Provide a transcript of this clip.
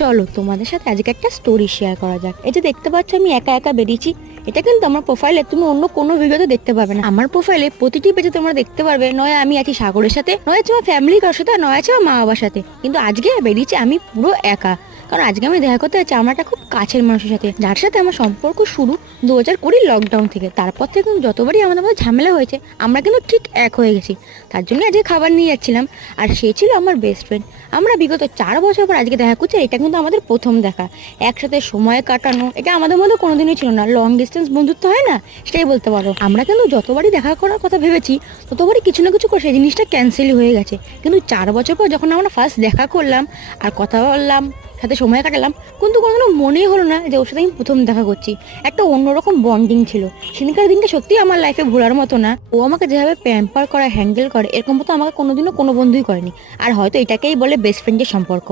চলো তোমাদের সাথে আজকে একটা স্টোরি শেয়ার করা যাক। এই যে দেখতে পাচ্ছ আমি একা একা বেরিয়েছি, এটা কিন্তু আমার প্রোফাইলে তুমি অন্য কোনো ভিডিওতে দেখতে পাবে না। আমার প্রোফাইলে প্রতিটি পেজে তোমরা দেখতে পারবে নয় আমি আছি সাগরের সাথে, নয় আছে আমার ফ্যামিলি কারোর সাথে, নয় আছে আমার মা বাবার সাথে। কিন্তু আজকে বেরিয়েছি আমি পুরো একা, কারণ আজকে আমি দেখা করতে যাচ্ছি আমার একটা খুব কাছের মানুষের সাথে, যার সাথে আমার সম্পর্ক শুরু 2020 লকডাউন থেকে। তারপর থেকে কিন্তু যতবারই আমাদের মধ্যে ঝামেলা হয়েছে আমরা কিন্তু ঠিক এক হয়ে গেছি। তার জন্য আজকে খাবার নিয়ে যাচ্ছিলাম, আর সে ছিল আমার বেস্ট ফ্রেন্ড। আমরা বিগত 4 বছর পর আজকে দেখা করছি, এটা কিন্তু আমাদের প্রথম দেখা। একসাথে সময় কাটানো এটা আমাদের মধ্যে কোনোদিনই ছিল না। লং ডিস্টেন্স বন্ধুত্ব হয় না, সেটাই বলতে পারো। আমরা কিন্তু যতবারই দেখা করার কথা ভেবেছি ততবারই কিছু না কিছু করে সেই জিনিসটা ক্যান্সেলই হয়ে গেছে। কিন্তু 4 বছর পর যখন আমরা ফার্স্ট দেখা করলাম আর কথা বললাম, সাথে সময় কাটালাম, কিন্তু কোনোদিনও মনেই হলো না যে ওর সাথে আমি প্রথম দেখা করছি। একটা অন্যরকম বন্ডিং ছিল সেদিনকার দিনটা, সত্যিই আমার লাইফে ভোলার মতো না। ও আমাকে যেভাবে প্যাম্পার করে, হ্যান্ডেল করে, এরকম মতো আমাকে কোনোদিনও কোনো বন্ধুই করেনি। আর হয়তো এটাকেই বলে বেস্ট ফ্রেন্ডের সম্পর্ক।